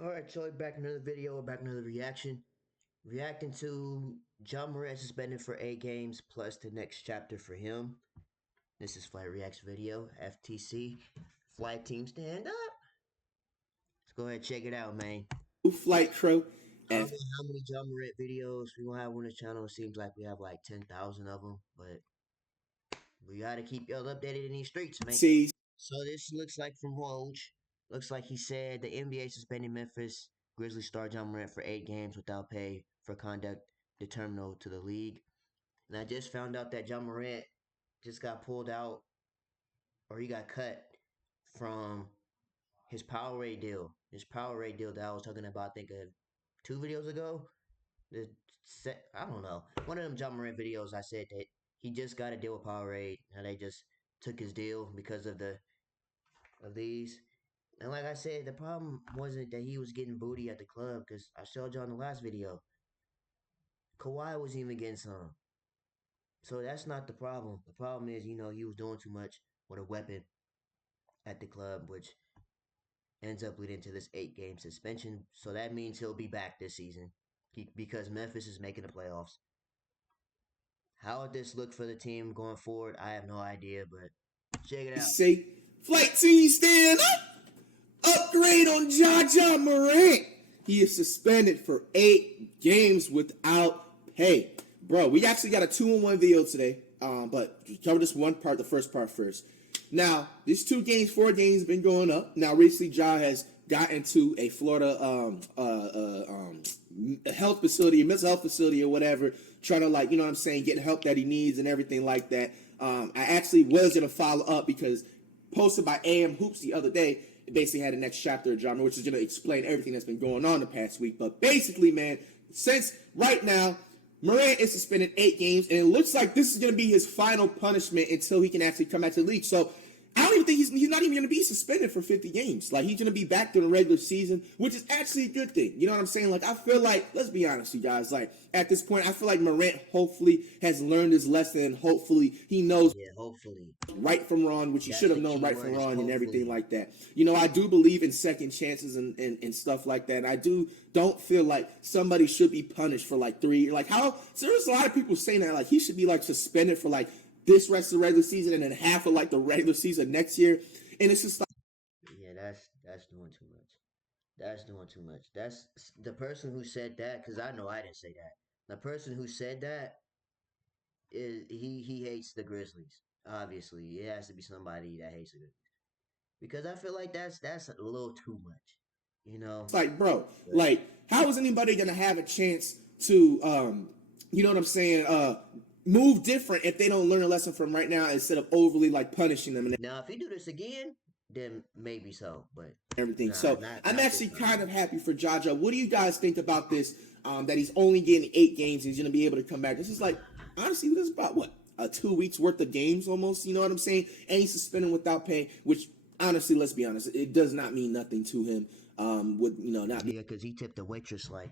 Alright, so back another video, back another reaction. Reacting to John Morant suspended for 8 games plus the next chapter for him. This is Flight Reacts video, FTC. Flight team stand up. Let's go ahead and check it out, man. Flight crew. I don't know how many John Morant videos we gonna have on the channel. It seems like we have like 10,000 of them, but we gotta keep y'all updated in these streets, man. See, So this looks like from Woj. Looks like he said the NBA suspended Memphis Grizzlies star John Morant for 8 games without pay for conduct determinable to the league. And I just found out that John Morant just got pulled out, or he got cut from his Powerade deal. His Powerade deal that I was talking about, I think, 2 videos ago. I don't know. One of them John Morant videos, I said that he just got a deal with Powerade, and they just took his deal because of these. And like I said, the problem wasn't that he was getting booty at the club, because I showed you on the last video. Kawhi was even getting some. So that's not the problem. The problem is, he was doing too much with a weapon at the club, which ends up leading to this 8 game suspension. So that means he'll be back this season because Memphis is making the playoffs. How would this look for the team going forward? I have no idea, but check it out. Say, flight team stand up. Upgrade on John Morant. He is suspended for 8 games without pay. Bro, we actually got a 2-in-1 video today. But cover this one part, the first part first. Now, these 4 games been going up. Now, recently, Ja has gotten to a Florida health facility, a mental health facility or whatever, trying to, like, getting help that he needs and everything like that. I actually was going to follow up because posted by AM Hoops the other day, it basically had the next chapter of John, which is going to explain everything that's been going on the past week. But basically, man, since right now, Morant is suspended 8 games, and it looks like this is going to be his final punishment until he can actually come back to the league. So I don't even think he's not even going to be suspended for 50 games. Like, he's going to be back during the regular season, which is actually a good thing. You know what I'm saying? Like, I feel like, let's be honest, you guys. Like, at this point, I feel like Morant hopefully has learned his lesson, and hopefully he knows hopefully right from wrong, which he should have known right from wrong and everything like that. I do believe in second chances and stuff like that. And I don't feel like somebody should be punished for like 3, like how, so there's a lot of people saying that like he should be like suspended for like this rest of the regular season and then half of like the regular season next year. And it's just like, yeah, that's doing too much. That's doing too much. That's the person who said that, because I know I didn't say that. The person who said that is he hates the Grizzlies. Obviously, it has to be somebody that hates the Grizzlies, because I feel like that's a little too much. it's like, bro, like how is anybody gonna have a chance to you know what I'm saying, move different if they don't learn a lesson from right now instead of overly like punishing them? And now, if you do this again, then maybe so, but everything. So I'm actually kind of happy for Jaja. What do you guys think about this? That he's only getting 8 games. He's going to be able to come back. This is like, honestly, this is about what, 2 weeks worth of games almost. You know what I'm saying? And he's suspended without pay, which honestly, let's be honest, it does not mean nothing to him. Not because he tipped a waitress like,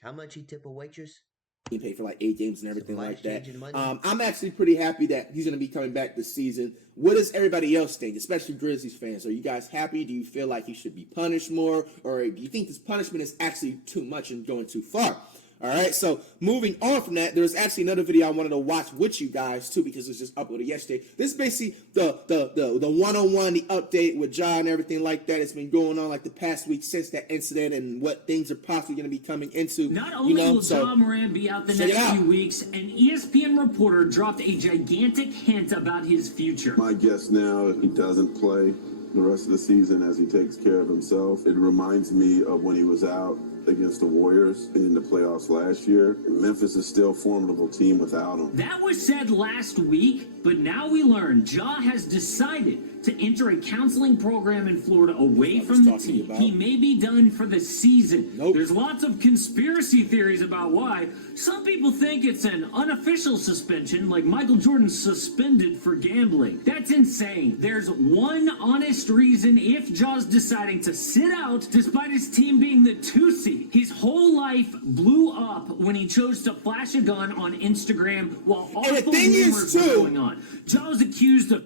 how much he tip a waitress? Being paid for like 8 games and everything like that. I'm actually pretty happy that he's going to be coming back this season. What does everybody else think, especially Grizzlies fans? Are you guys happy? Do you feel like he should be punished more? Or do you think this punishment is actually too much and going too far? All right, so moving on from that, there's actually another video I wanted to watch with you guys too because it was just uploaded yesterday. This is basically the one-on-one, the update with John and everything like that. It's been going on like the past week since that incident and what things are possibly going to be coming into. Not only will John Morant be out the next few weeks, an ESPN reporter dropped a gigantic hint about his future. My guess now, if he doesn't play the rest of the season as he takes care of himself, it reminds me of when he was out against the Warriors in the playoffs last year. Memphis is still a formidable team without him. That was said last week, but now we learn Ja has decided to enter a counseling program in Florida away from the team. He may be done for the season. There's lots of conspiracy theories about why. Some people think it's an unofficial suspension, like Michael Jordan suspended for gambling. That's insane. There's one honest reason if Ja's deciding to sit out despite his team being the 2 seed. His whole life blew up when he chose to flash a gun on Instagram while awful rumors were going on. Ja was accused of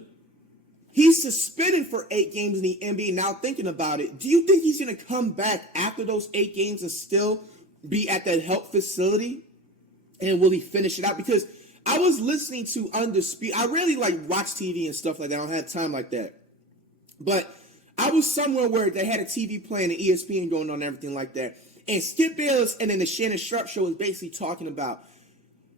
He's suspended for 8 games in the NBA. Now thinking about it, do you think he's going to come back after those 8 games and still be at that health facility? And will he finish it out? Because I was listening to Undisputed. I really like watch TV and stuff like that. I don't have time like that. But I was somewhere where they had a TV playing and ESPN going on and everything like that. And Skip Bayless and then the Shannon Sharp show was basically talking about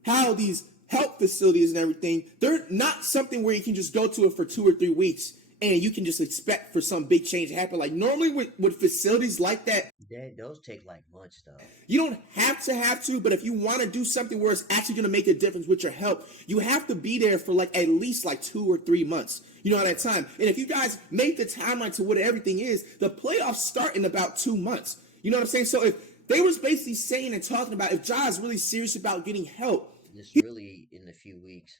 how these health facilities and everything, they're not something where you can just go to it for 2 or 3 weeks and you can just expect for some big change to happen. Like normally with facilities like that, those take like months though. you don't have to, but if you want to do something where it's actually going to make a difference with your health, you have to be there for like at least like 2 or 3 months. You know, at that time. And if you guys make the timeline to what everything is, the playoffs start in about 2 months. You know what I'm saying? So if they was basically saying and talking about if Ja is really serious about getting help, it's really in a few weeks.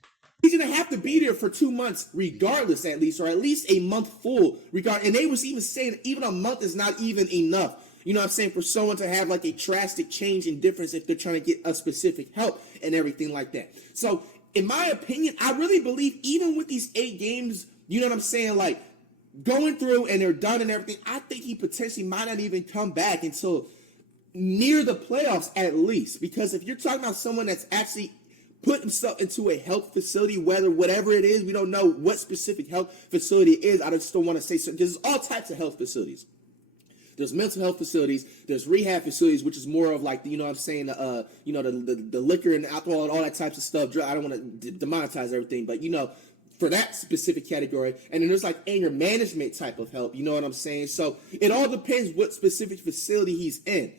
He's gonna have to be there for 2 months, regardless, at least, or at least a month full. And they was even saying even a month is not even enough. You know what I'm saying? For someone to have like a drastic change in difference if they're trying to get a specific help and everything like that. So, in my opinion, I really believe even with these 8 games, you know what I'm saying, like going through and they're done and everything, I think he potentially might not even come back until near the playoffs at least. Because if you're talking about someone that's actually put himself into a health facility, whatever it is, we don't know what specific health facility it is. I just don't want to say so because there's all types of health facilities. There's mental health facilities. There's rehab facilities, which is more of like, you know what I'm saying, the liquor and alcohol and all that types of stuff. I don't want to demonetize everything, but, for that specific category. And then there's like anger management type of help. You know what I'm saying? So it all depends what specific facility he's in,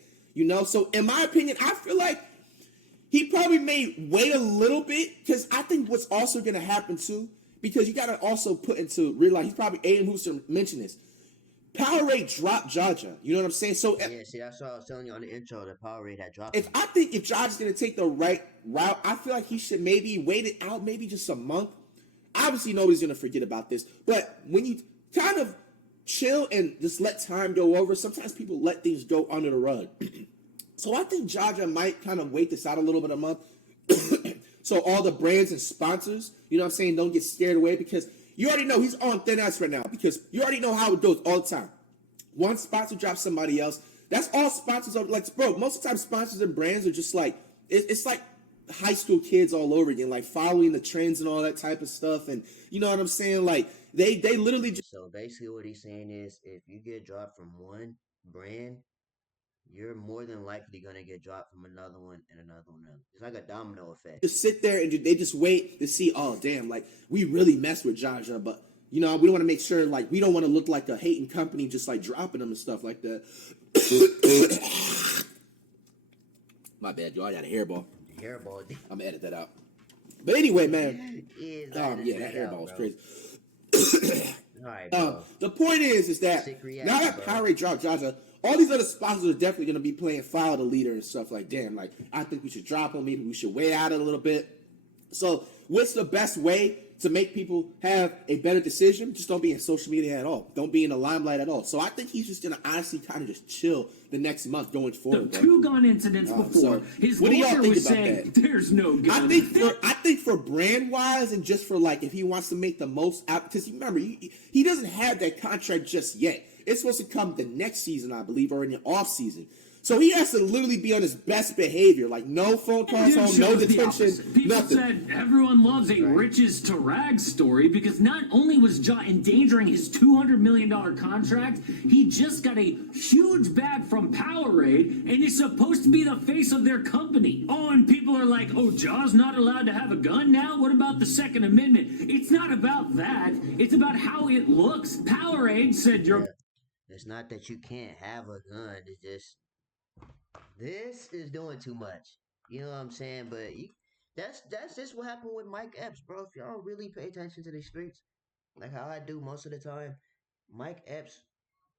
So in my opinion, I feel like he probably may wait a little bit because I think what's also going to happen too, because you got to also put into realize he's probably A.M. Hooster mentioned this. Powerade dropped Jaja. You know what I'm saying? So yeah, see, that's what I was telling you on the intro. The Powerade had dropped. I think if Jaja's going to take the right route, I feel like he should maybe wait it out, maybe just a month. Obviously, nobody's going to forget about this, but when you kind of chill and just let time go over, sometimes people let things go under the rug. So I think Jaja might kind of wait this out a little bit a month. So all the brands and sponsors, you know what I'm saying, don't get scared away because you already know he's on thin ice right now because you already know how it goes all the time. One sponsor drops somebody else. That's all sponsors are like, bro, most of the time sponsors and brands are just like, it's like high school kids all over again, like following the trends and all that type of stuff. And you know what I'm saying? Like they literally just. So basically what he's saying is if you get dropped from one brand, you're more than likely going to get dropped from another one and another one. It's like a domino effect. Just sit there and they just wait to see, oh, damn, like, we really messed with Jaja, but, we don't want to make sure, like, we don't want to look like a hating company just, like, dropping them and stuff like that. My bad, y'all. I got a hairball. Hairball. I'm going to edit that out. But anyway, man. Yeah, that hairball was crazy. All right, the point is that now that Powerade dropped Jaja, all these other sponsors are definitely going to be playing foul the leader and stuff like, damn, like, I think we should drop him. Maybe we should wait out a little bit. So what's the best way to make people have a better decision? Just don't be in social media at all. Don't be in the limelight at all. So I think he's just going to honestly kind of just chill the next month going forward. The two gun incidents before. His lawyer was saying there's no gun. I think for brand wise and just for like if he wants to make the most out, because remember he doesn't have that contract just yet. It's supposed to come the next season, I believe, or in the off season. So he has to literally be on his best behavior, like no phone calls home, no detention, People nothing. said everyone loves a riches to rags story because not only was Ja endangering his $200 million contract, he just got a huge bag from Powerade and is supposed to be the face of their company. Oh, and people are like, oh, Ja's not allowed to have a gun now? What about the Second Amendment? It's not about that. It's about how it looks. Powerade said It's not that you can't have a gun. It's just this is doing too much. You know what I'm saying? But that's just what happened with Mike Epps, bro. If y'all really pay attention to the streets, like how I do most of the time, Mike Epps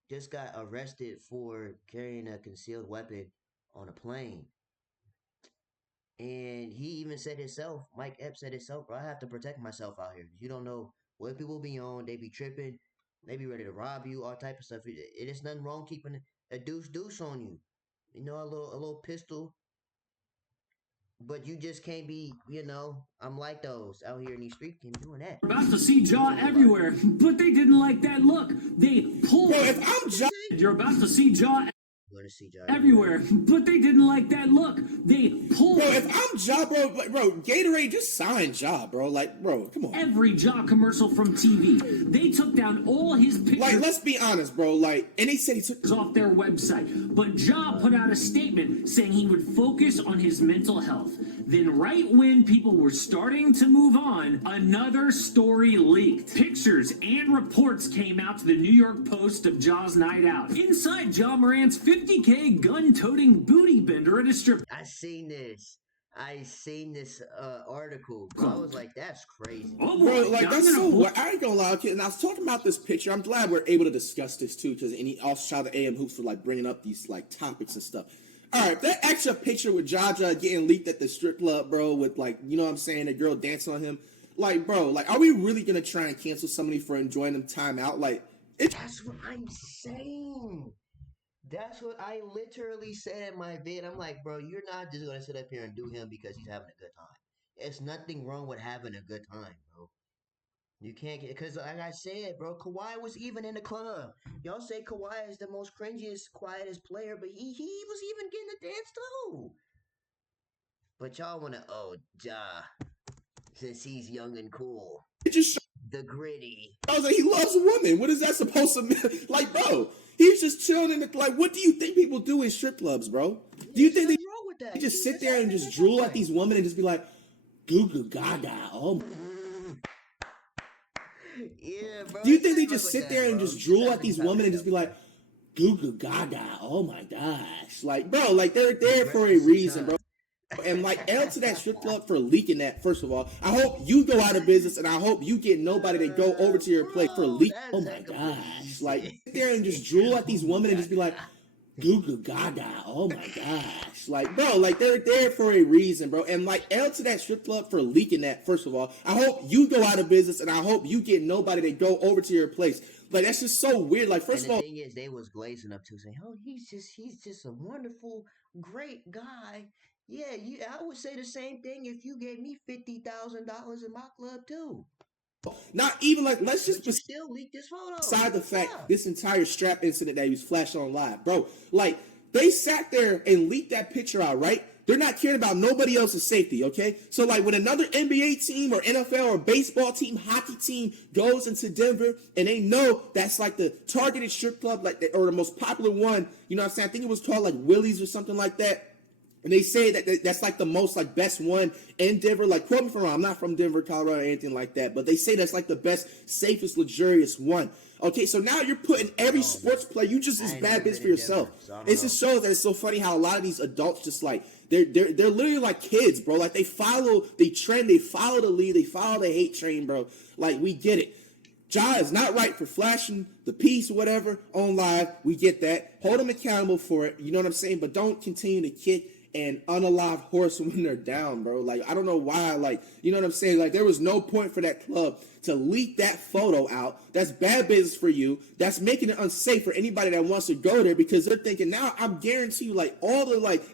just got arrested for carrying a concealed weapon on a plane. And he even said himself, Mike Epps said himself, bro, I have to protect myself out here. You don't know what people be on. They be tripping. They be ready to rob you, all type of stuff. It is nothing wrong keeping a deuce on you. You know, a little pistol. But you just can't be, I'm like those out here in these streets and doing that. About to see Jaw everywhere, but they didn't like that look. They pulled. Bro, if I'm Jaw, you're about to see Jaw everywhere, but they didn't like that look. They pulled. Bro, if I'm Ja, bro, Gatorade just signed Ja, bro. Like, bro, come on. Every Ja commercial from TV. They took down all his pictures. Like, let's be honest, bro. Like, and they said he took off their website. But Ja put out a statement saying he would focus on his mental health. Then right when people were starting to move on, another story leaked. Pictures and reports came out to the New York Post of Ja's night out. Inside Ja Morant's 50K gun-toting booty bender at a strip. I seen this article. Bro. I was like, that's crazy. Oh, bro, like, that's so, I ain't gonna lie, and I was talking about this picture. I'm glad we're able to discuss this too, because and he also shout out to AM Hoops for like bringing up these like topics and stuff. All right, that extra picture with Jaja getting leaked at the strip club, bro, with like, you know what I'm saying, a girl dancing on him. Like, bro, like, are we really gonna try and cancel somebody for enjoying them time out? Like, that's what I'm saying. That's what I literally said in my vid. I'm like, bro, you're not just gonna sit up here and do him because he's having a good time. There's nothing wrong with having a good time, bro. You can't get, because like I said, bro, Kawhi was even in the club. Y'all say Kawhi is the most cringiest, quietest player, but he was even getting a dance too. But y'all want to, Ja, since he's young and cool. It just the gritty. I was like, he loves women. What is that supposed to mean? Like, bro, he's just chilling in the, like, what do you think people do in strip clubs, bro? Do you think they just sit there and just drool at these women and just be like, goo goo gaga, oh my. Yeah, bro. Do you think they just sit there and just drool at these women and just be like, goo goo gaga, oh my gosh. Like, bro, like, they're there for a reason, bro. And like, L to that strip club for leaking that, first of all. I hope you go out of business, and I hope you get nobody to go over to your place for leak. Oh my gosh. Like, sit there and just drool at these women and just be like, goo goo gaga, oh my gosh. Like, bro, like, they're there for a reason, bro. And like, L to that strip club for leaking that, first of all. I hope you go out of business, and I hope you get nobody to go over to your place. Like, that's just so weird. Like, first of all, the thing is, they was glazing up to saying, "Oh, he's just a wonderful, great guy." Yeah, I would say the same thing if you gave me $50,000 in my club too. Not even like, let's just still leak this photo. Beside the fact, this entire strap incident that he was flashing on live, bro. Like, they sat there and leaked that picture out, right? They're not caring about nobody else's safety, okay? So, like, when another NBA team or NFL or baseball team, hockey team goes into Denver and they know that's like the targeted strip club, like, or the most popular one, you know what I'm saying? I think it was called like Willie's or something like that. And they say that that's like the most like best one in Denver. Like, quote me if I'm wrong, I'm not from Denver, Colorado, or anything like that. But they say that's like the best, safest, luxurious one. Okay, so now you're putting every sports player, you just as bad business for yourself. It just shows that it's so funny how a lot of these adults just like, they're literally like kids, bro. Like, they follow the trend, they follow the lead, they follow the hate train, bro. Like, we get it. Ja is not right for flashing the piece or whatever on live. We get that. Hold him accountable for it. You know what I'm saying? But don't continue to kick and unalive horse when they're down, bro. Like, I don't know why, like, you know what I'm saying? Like, there was no point for that club to leak that photo out. That's bad business for you. That's making it unsafe for anybody that wants to go there, because they're thinking, now I'm guarantee you, like, all the, like,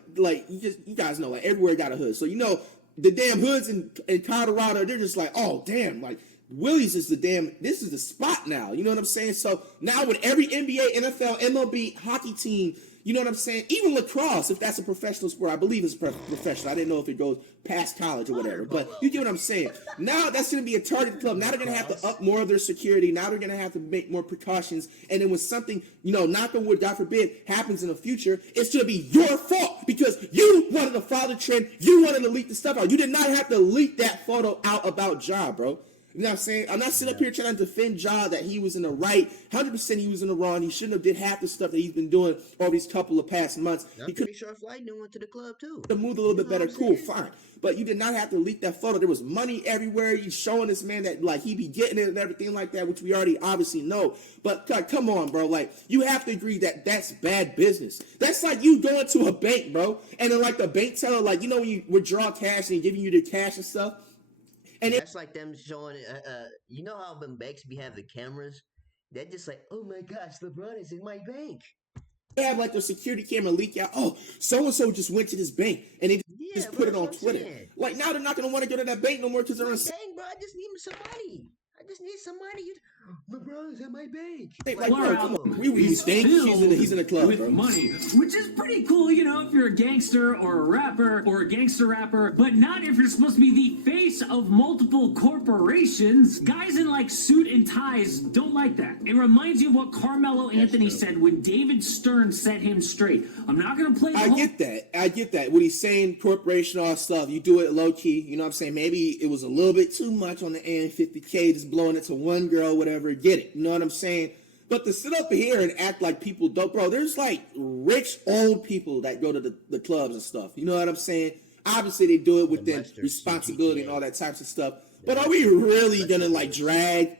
you guys know, like, everywhere got a hood. So, you know, the damn hoods in Colorado, they're just like, oh, damn, like, Willie's is this is the spot now. You know what I'm saying? So now with every NBA, NFL, MLB, hockey team, you know what I'm saying? Even lacrosse, if that's a professional sport, I believe it's professional. I didn't know if it goes past college or whatever, but you get what I'm saying. Now that's going to be a targeted club. Now they're going to have to up more of their security. Now they're going to have to make more precautions. And then when something, you know, knock on wood, God forbid, happens in the future, it's going to be your fault because you wanted to follow the trend. You wanted to leak the stuff out. You did not have to leak that photo out about Ja, bro. You know what I'm saying? I'm not sitting up here trying to defend Ja that he was in the right. 100% he was in the wrong. He shouldn't have did half the stuff that he's been doing over these couple of past months. I'm pretty sure Flight knew went to the club too. To move a little bit better, cool, fine. But you did not have to leak that photo. There was money everywhere. You showing this man that like he be getting it and everything like that, which we already obviously know. But God, come on, bro. Like, you have to agree that that's bad business. That's like you going to a bank, bro, and then like the bank teller, like, you know, when you withdraw cash and giving you the cash and stuff. And that's like them showing, you know how when banks be having cameras? They're just like, oh my gosh, LeBron is in my bank. They have like their security camera leak out. Oh, so-and-so just went to this bank. And they Yeah, just bro, put it that's on what I'm Twitter. saying. Like, now they're not going to want to go to that bank no more because they're on. Dang, bro, I just need some money. I just need some money. LeBron's at my bank. Like, bro, come on. We is think he's in the club, with bro. money, which is pretty cool, you know, if you're a gangster or a rapper or a gangster rapper, but not if you're supposed to be the face of multiple corporations. Guys in like suit and ties don't like that. It reminds you of what Carmelo Anthony said when David Stern set him straight. I'm not going to play the I get that. What he's saying, corporation, all that stuff, you do it low key. You know what I'm saying? Maybe it was a little bit too much on the end, 50K, just blowing it to one girl, whatever. Get it. You know what I'm saying? But to sit up here and act like people don't, bro, there's like rich old people that go to the clubs and stuff. You know what I'm saying? Obviously, they do it within responsibility and all that types of stuff. But are we really going to like drag?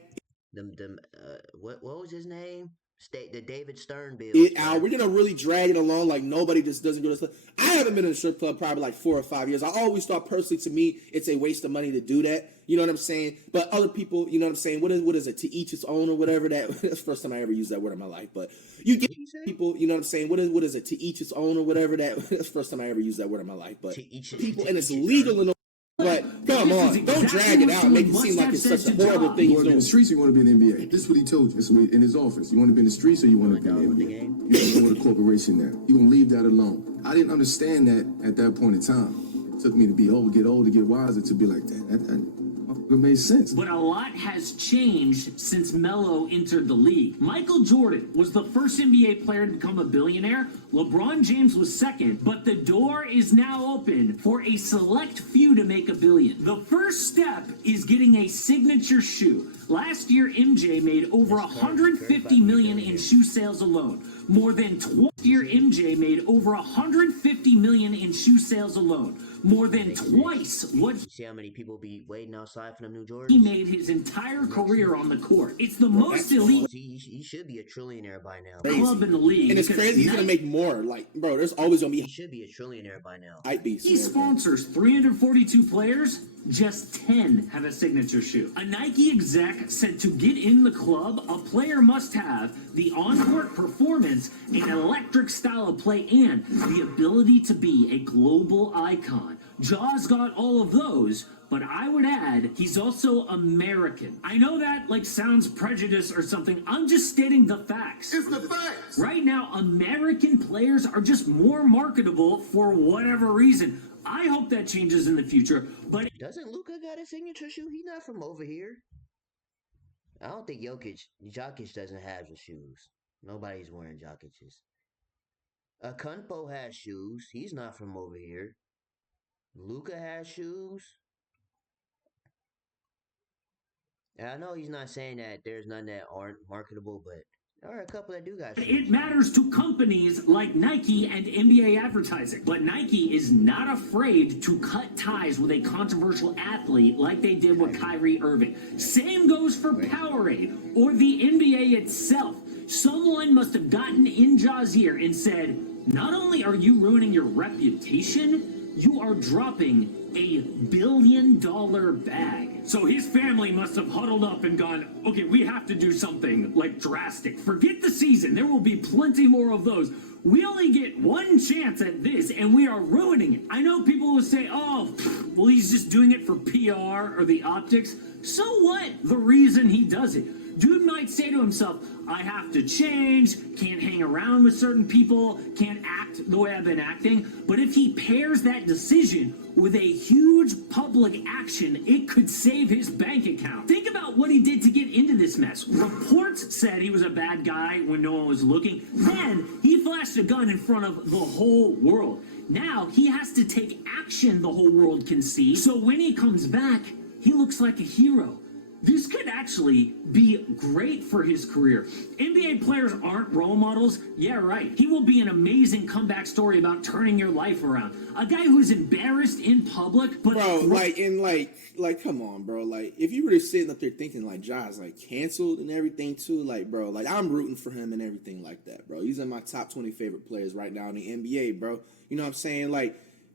What was his name? The David Stern bill. We're gonna really drag it along like nobody just doesn't go to stuff. I haven't been in a strip club probably like 4 or 5 years. I always thought personally, to me, it's a waste of money to do that. You know what I'm saying? But other people, you know what I'm saying? What is it? To each its own or whatever. That's the first time I ever used that word in my life. But you get people, you know what I'm saying? What is it? To each its own or whatever. That's the first time I ever used that word in my life. But people, and it's legal in the. But come on, don't drag it out and make it seem like it's such a horrible thing. You want to be in the streets or you want to be in the NBA? This is what he told you. This is what, in his office. You want to be in the streets or you want to be in the NBA? You don't want a corporation now. You're going to leave that alone. I didn't understand that at that point in time. It took me to be old, to get wiser, to be like that. It made sense. But a lot has changed since Melo entered the league. Michael Jordan was the first NBA player to become a billionaire. LeBron James was second, but the door is now open for a select few to make $1 billion. The first step is getting a signature shoe. Last year, MJ made over $150 million in shoe sales alone. More than year MJ made over $150 million in shoe sales alone. More than twice what you see how many people be waiting outside for them New Jordans? He made his entire career on the court. It's the most elite. He should be a trillionaire by now. Club in the league. And it's crazy. He's gonna make more. Like, bro, there's always gonna be. He should be a trillionaire by now. He sponsors 342 players. Just 10 have a signature shoe. A Nike exec said to get in the club, a player must have the on-court performance, an electric style of play, and the ability to be a global icon. Ja's got all of those, but I would add, he's also American. I know that, sounds prejudiced or something. I'm just stating the facts. It's the facts. Right now, American players are just more marketable for whatever reason. I hope that changes in the future, but... Doesn't Luka got a signature shoe? He's not from over here. I don't think Jokic doesn't have the shoes. Nobody's wearing Jokic's. Akunpo has shoes. He's not from over here. Luka has shoes. And I know he's not saying that there's none that aren't marketable, but there are a couple that do got shoes. It matters to companies like Nike and NBA advertising. But Nike is not afraid to cut ties with a controversial athlete like they did with Kyrie Irving. Same goes for Powerade or the NBA itself. Someone must have gotten in Ja's ear and said, not only are you ruining your reputation, you are dropping $1 billion bag. So his family must have huddled up and gone, okay, we have to do something drastic. Forget the season. There will be plenty more of those. We only get one chance at this and we are ruining it. I know people will say, oh, well, he's just doing it for PR or the optics. So what? The reason he does it. Dude might say to himself, I have to change, can't hang around with certain people, can't act the way I've been acting. But if he pairs that decision with a huge public action, it could save his bank account. Think about what he did to get into this mess. Reports said he was a bad guy when no one was looking. Then he flashed a gun in front of the whole world. Now he has to take action the whole world can see. So when he comes back, he looks like a hero. This could actually be great for his career. NBA players aren't role models. Yeah, right. He will be an amazing comeback story about turning your life around. A guy who's embarrassed in public, but... Bro, come on, bro. If you were just sitting up there thinking, Ja's, canceled and everything, too, bro, I'm rooting for him and everything like that, bro. He's in my top 20 favorite players right now in the NBA, bro. You know what I'm saying?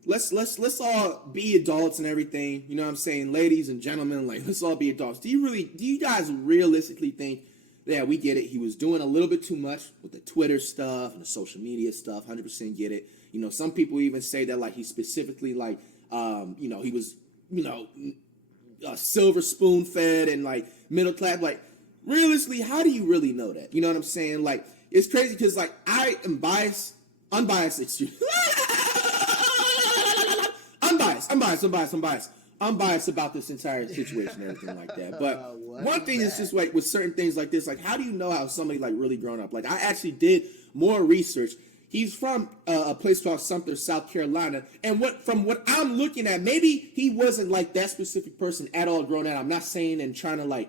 Let's all be adults and everything. You know what I'm saying? Ladies and gentlemen, let's all be adults. Do you guys realistically think, yeah, we get it. He was doing a little bit too much with the Twitter stuff and the social media stuff. 100% get it. You know, some people even say that he specifically He was, silver spoon fed and like middle class. Like, realistically, how do you really know that? You know what I'm saying? Like, it's crazy because like I am unbiased, unbiased about this entire situation and everything like that. But one thing is just like with certain things like this, like how do you know how somebody like really grown up? Like I actually did more research. He's from a place called Sumter, South Carolina, and from what I'm looking at, maybe he wasn't like that specific person at all growing up. I'm not saying and trying to like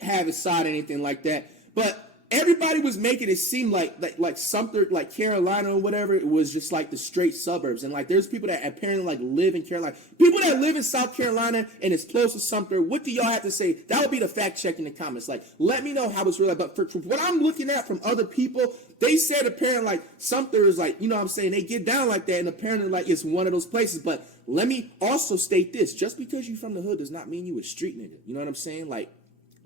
have his side or anything like that, but everybody was making it seem like Sumter, like Carolina or whatever, it was just like the straight suburbs. And like there's people that apparently like live in Carolina. People that live in South Carolina and it's close to Sumter, what do y'all have to say? That would be the fact check in the comments. Like, let me know how it's really. But from what I'm looking at from other people, they said apparently like Sumter is like, you know what I'm saying, they get down like that, and apparently like it's one of those places. But let me also state this: just because you from the hood does not mean you a street nigga. You know what I'm saying? Like,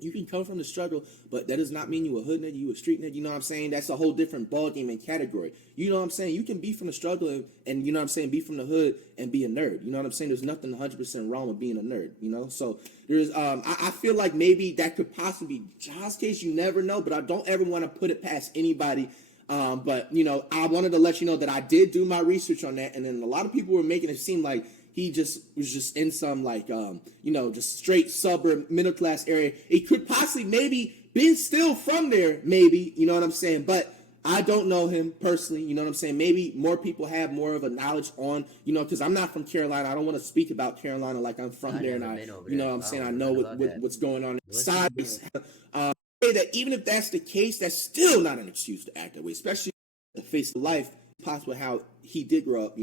you can come from the struggle, but that does not mean you a hood nigga, you a street nigga. You know what I'm saying? That's a whole different ballgame and category. You know what I'm saying? You can be from the struggle and you know what I'm saying, be from the hood and be a nerd. You know what I'm saying? There's nothing 100% wrong with being a nerd, you know? So there's, I feel like maybe that could possibly be Josh's case. You never know, but I don't ever want to put it past anybody. But, I wanted to let you know that I did do my research on that. And then a lot of people were making it seem like he was just in some like, just straight suburb, middle class area. It could possibly maybe been still from there, maybe, you know what I'm saying? But I don't know him personally, you know what I'm saying? Maybe more people have more of a knowledge on, because I'm not from Carolina. I don't want to speak about Carolina like I'm from there and I know what's going on inside. That even if that's the case, that's still not an excuse to act that way, especially the face of life, possible how he did grow up,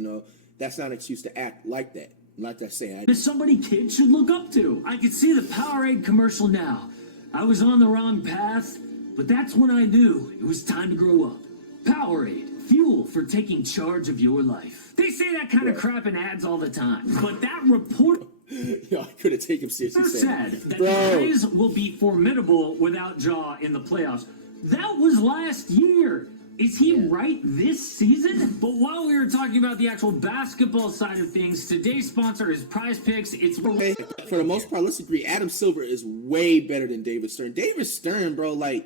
that's not an excuse to act like that. Like I say, There's somebody kids should look up to. I can see the Powerade commercial now. I was on the wrong path, but that's when I knew it was time to grow up. Powerade, fuel for taking charge of your life. They say that kind of crap in ads all the time, but that report I couldn't take him seriously. said that the Rays will be formidable without Jaw in the playoffs. That was last year. Is he right this season? But while we were talking about the actual basketball side of things, today's sponsor is Prize Picks. It's for the most part, let's agree, Adam Silver is way better than David Stern. David Stern, I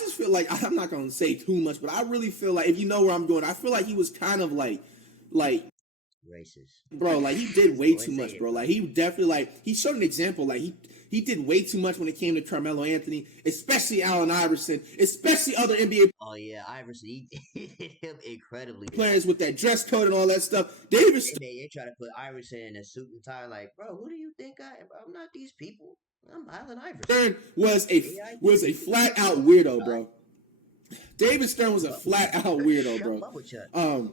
just feel like, I'm not going to say too much, but I really feel like, if you know where I'm going, I feel like he was kind of like racist. Bro, like he did way too much, bro. Like he definitely he showed an example. Like he did way too much when it came to Carmelo Anthony, especially Allen Iverson, especially other NBA. Oh yeah, Iverson, he did him incredibly. Players with that dress code and all that stuff. Davis, they try to put Iverson in a suit and tie. Like, bro, who do you think I am? I'm not these people. I'm Allen Iverson. Stern was a flat out weirdo, bro. David Stern was a flat out weirdo, bro.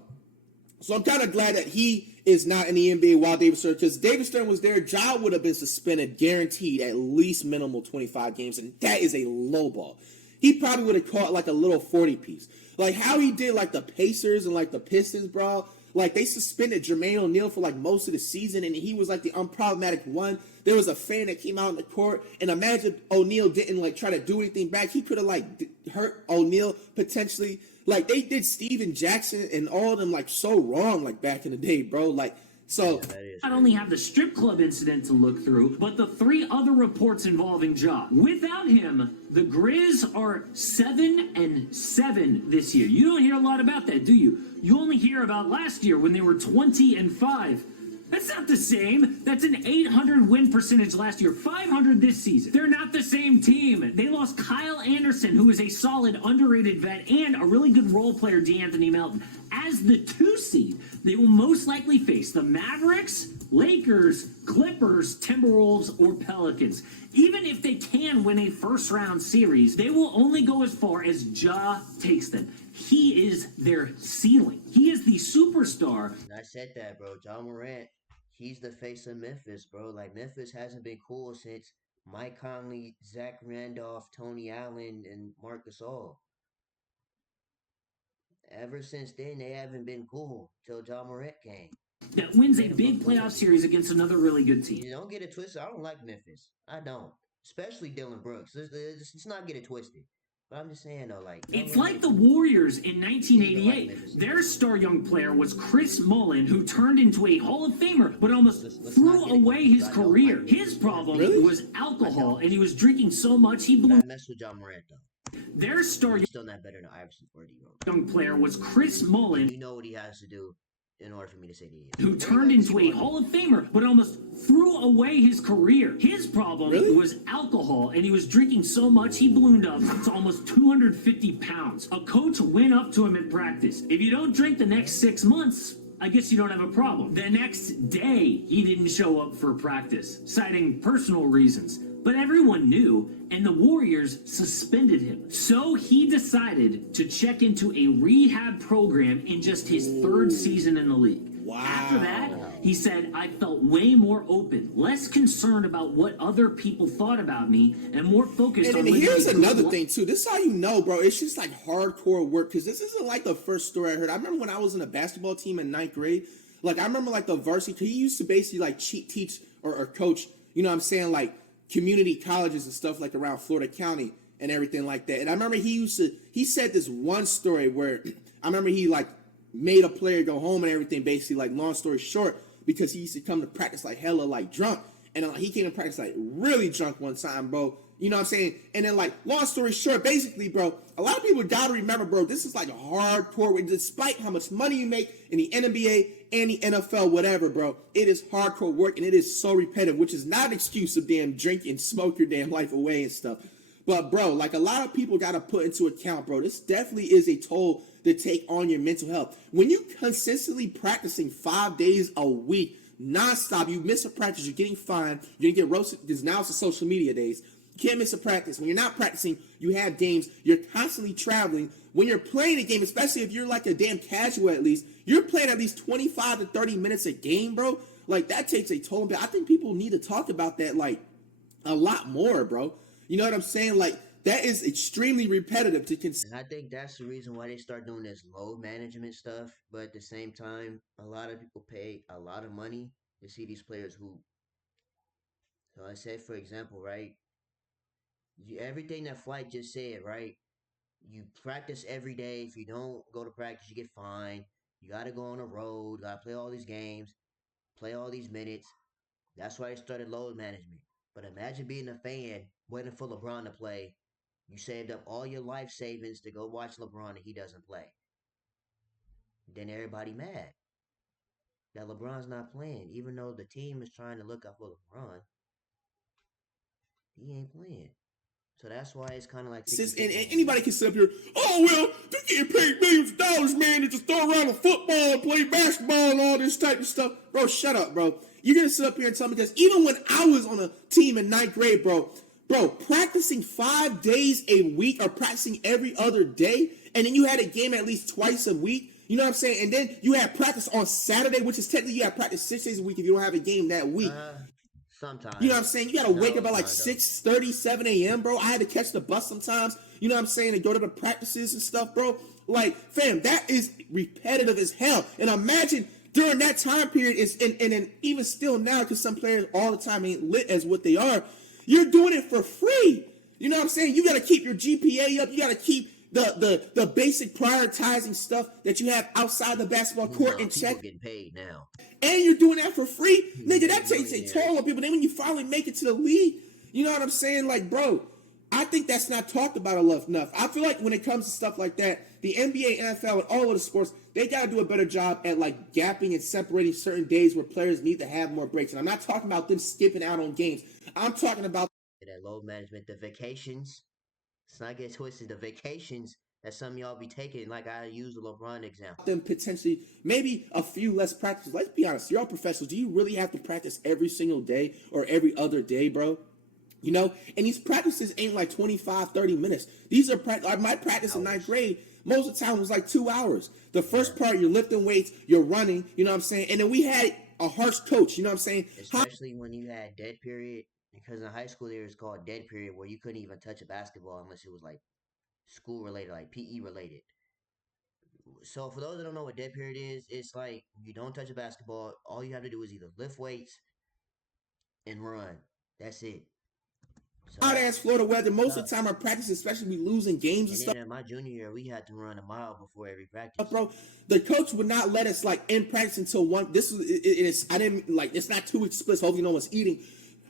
So I'm kind of glad that he is not in the NBA while David Stern, because David Stern was there. Ja would have been suspended, guaranteed at least minimal 25 games, and that is a low ball. He probably would have caught like a little 40 piece. Like how he did like the Pacers and like the Pistons, bro. Like they suspended Jermaine O'Neal for like most of the season, and he was like the unproblematic one. There was a fan that came out in the court, and imagine O'Neal didn't like try to do anything back. He could have like hurt O'Neal potentially. Like they did Steven Jackson and all of them like so wrong like back in the day, bro. Like so. Not only have the strip club incident to look through, but the 3 other reports involving Ja. Without him, the Grizz are 7-7 this year. You don't hear a lot about that, do you? You only hear about last year when they were 20-5. That's not the same. That's an 800 win percentage last year, 500 this season. They're not the same team. They lost Kyle Anderson, who is a solid, underrated vet, and a really good role player, DeAnthony Melton. As the 2 seed, they will most likely face the Mavericks, Lakers, Clippers, Timberwolves, or Pelicans. Even if they can win a first-round series, they will only go as far as Ja takes them. He is their ceiling. He is the superstar. And I said that, bro. John Morant, he's the face of Memphis, bro. Like, Memphis hasn't been cool since Mike Conley, Zach Randolph, Tony Allen, and Marc Gasol. Ever since then, they haven't been cool till John Morant came. That wins a big playoff series against another really good team. You don't get it twisted. I don't like Memphis. I don't. Especially Dylan Brooks. Let's not get it twisted. But I'm just saying though, like young It's and like the Memphis, Warriors in even like 1988. Memphis. Their star young player was Chris Mullin, who turned into a Hall of Famer, but almost Let's threw not get it away confused. his I don't like career. Memphis His to an problem Really? was I alcohol, don't. and he was drinking so much he But I blew. mess with John Morant though. Their star He's still not better than Iverson or D Rose. young player was Chris And Mullin, you know what he has to do in order for me to say that he is. who But turned anyway, into a Hall of Famer, but almost threw away his career. His problem Really? was alcohol, and he was drinking so much he ballooned up to almost 250 pounds. A coach went up to him at practice. If you don't drink the next 6 months, I guess you don't have a problem. The next day, he didn't show up for practice, citing personal reasons. But everyone knew, and the Warriors suspended him. So he decided to check into a rehab program in just his third season in the league. Wow. After that, he said, I felt way more open, less concerned about what other people thought about me, and more focused And on then living here's a good another life. thing too. This is how you know, bro. It's just like hardcore work because this isn't like the first story I heard. I remember when I was in a basketball team in ninth grade. Like I remember like the varsity. He used to basically like teach or coach. You know what I'm saying, like community colleges and stuff like around Florida County and everything like that. And I remember he said this one story where I remember he like made a player go home and everything. Basically, like long story short, because he used to come to practice like hella like drunk. And he came to practice like really drunk one time, bro. You know what I'm saying? And then like, long story short, basically, bro, a lot of people gotta remember, bro, this is like a hardcore, despite how much money you make in the NBA and the NFL, whatever, bro, it is hardcore work and it is so repetitive, which is not an excuse of damn drink and smoke your damn life away and stuff. But bro, like a lot of people gotta put into account, bro, this definitely is a toll to take on your mental health. When you consistently practicing 5 days a week, nonstop, you miss a practice, you're getting fined, you're gonna get roasted, because now it's the social media days. You can't miss a practice. When you're not practicing, you have games, you're constantly traveling. When you're playing a game, especially if you're like a damn casual at least, you're playing at least 25 to 30 minutes a game, bro. Like that takes a toll. But I think people need to talk about that like a lot more, bro. You know what I'm saying? Like that is extremely repetitive to consider. And I think that's the reason why they start doing this load management stuff. But at the same time, a lot of people pay a lot of money to see these players hoop. So I said, for example, right? Everything that Flight just said, right? You practice every day. If you don't go to practice, you get fined. You got to go on the road. Got to play all these games, play all these minutes. That's why they started load management. But imagine being a fan waiting for LeBron to play. You saved up all your life savings to go watch LeBron and he doesn't play. Then everybody mad that LeBron's not playing, even though the team is trying to look out for LeBron. He ain't playing. So that's why it's kind of like 50 And anybody can sit up here, oh, well, they're getting paid millions of dollars, man, to just throw around a football and play basketball and all this type of stuff. Bro, shut up, bro. You're going to sit up here and tell me, because even when I was on a team in ninth grade, bro, practicing 5 days a week or practicing every other day, and then you had a game at least twice a week, you know what I'm saying? And then you had practice on Saturday, which is technically you have practice 6 days a week if you don't have a game that week. Sometimes. You know what I'm saying? You got to wake up at like no. 6:30, 7 a.m., bro. I had to catch the bus sometimes, you know what I'm saying, to go to the practices and stuff, bro. Like, fam, that is repetitive as hell. And imagine during that time period, and even still now, because some players all the time ain't lit as what they are, you're doing it for free. You know what I'm saying? You got to keep your GPA up. You got to keep the basic prioritizing stuff that you have outside the basketball court in check. People getting paid now. And you're doing that for free, nigga. That takes a toll on people. Then when you finally make it to the league, you know what I'm saying? Like, bro, I think that's not talked about enough. I feel like when it comes to stuff like that, the NBA, NFL, and all of the sports, they got to do a better job at like gapping and separating certain days where players need to have more breaks. And I'm not talking about them skipping out on games. I'm talking about that load management, the vacations. Let's not get twisted. The vacations that some of y'all be taking, like I use the LeBron example. them potentially maybe a few less practices. Let's be honest, you're all professionals. Do you really have to practice every single day or every other day, bro? You know, and these practices ain't like 25, 30 minutes. These are my practice in ninth grade. Most of the time was like 2 hours. The first part, you're lifting weights, you're running, you know what I'm saying? And then we had a harsh coach, you know what I'm saying? Especially when you had dead period, because in high school there was called dead period where you couldn't even touch a basketball unless it was like school related, like PE related. So for those that don't know what dead period is, it's like you don't touch a basketball. All you have to do is either lift weights and run. That's it. hot Sucks. ass Florida weather. Most of the Sucks. time, our practice, especially we losing games and And stuff. then in my junior year, we had to run a mile before every practice. Bro, the coach would not let us like in practice until one. This is it's. I didn't like. It's not too explicit. Hopefully, no one's eating.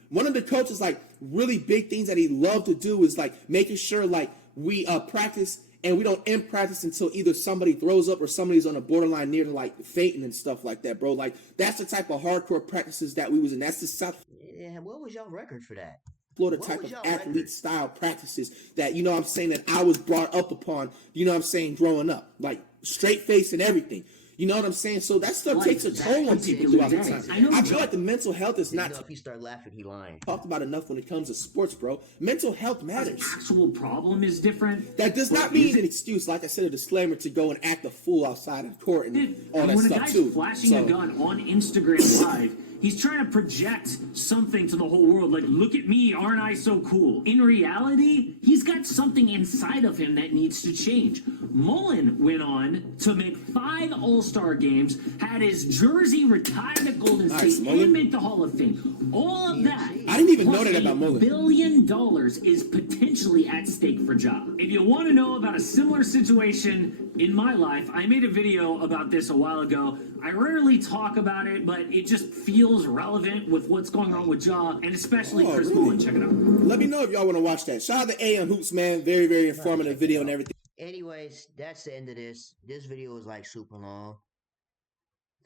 One of the coaches like really big things that he loved to do is like making sure like we practice and we don't end practice until either somebody throws up or somebody's on a borderline near to like fainting and stuff like that, bro. Like that's the type of hardcore practices that we was in. That's the South. Yeah, what was y'all record for that? Florida type of athlete style practices that, you know what I'm saying, that I was brought up upon, you know what I'm saying, growing up. Like straight face and everything. You know what I'm saying? So that stuff takes a toll on people throughout the time. I feel like the mental health is not if he start laughing, he lying. Talked about enough when it comes to sports, bro. Mental health matters. The actual problem is different. That does not mean an excuse, like I said, a disclaimer to go and act a fool outside of court and all that when stuff a guy's too. flashing a gun on Instagram Live, he's trying to project something to the whole world, like, look at me, aren't I so cool? In reality, he's got something inside of him that needs to change. Mullen went on to make 5 All-Star games, had his jersey retired at Golden State, and make the Hall of Fame. All of that. I didn't even know that about Mullen. $1 billion is potentially at stake for Ja. If you want to know about a similar situation in my life, I made a video about this a while ago. I rarely talk about it, but it just feels relevant with what's going on with Ja, and especially Chris Mullen. Check it out. Let me know if y'all want to watch that. Shout out to A on Hoops, man. Very, very informative video and everything. Anyways, that's the end of this. This video was like super long.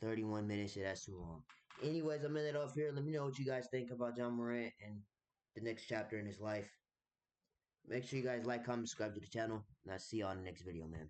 31 minutes, yeah, that's too long. Anyways, I'm ending it off here. Let me know what you guys think about Ja Morant and the next chapter in his life. Make sure you guys like, comment, subscribe to the channel, and I'll see you on the next video, man.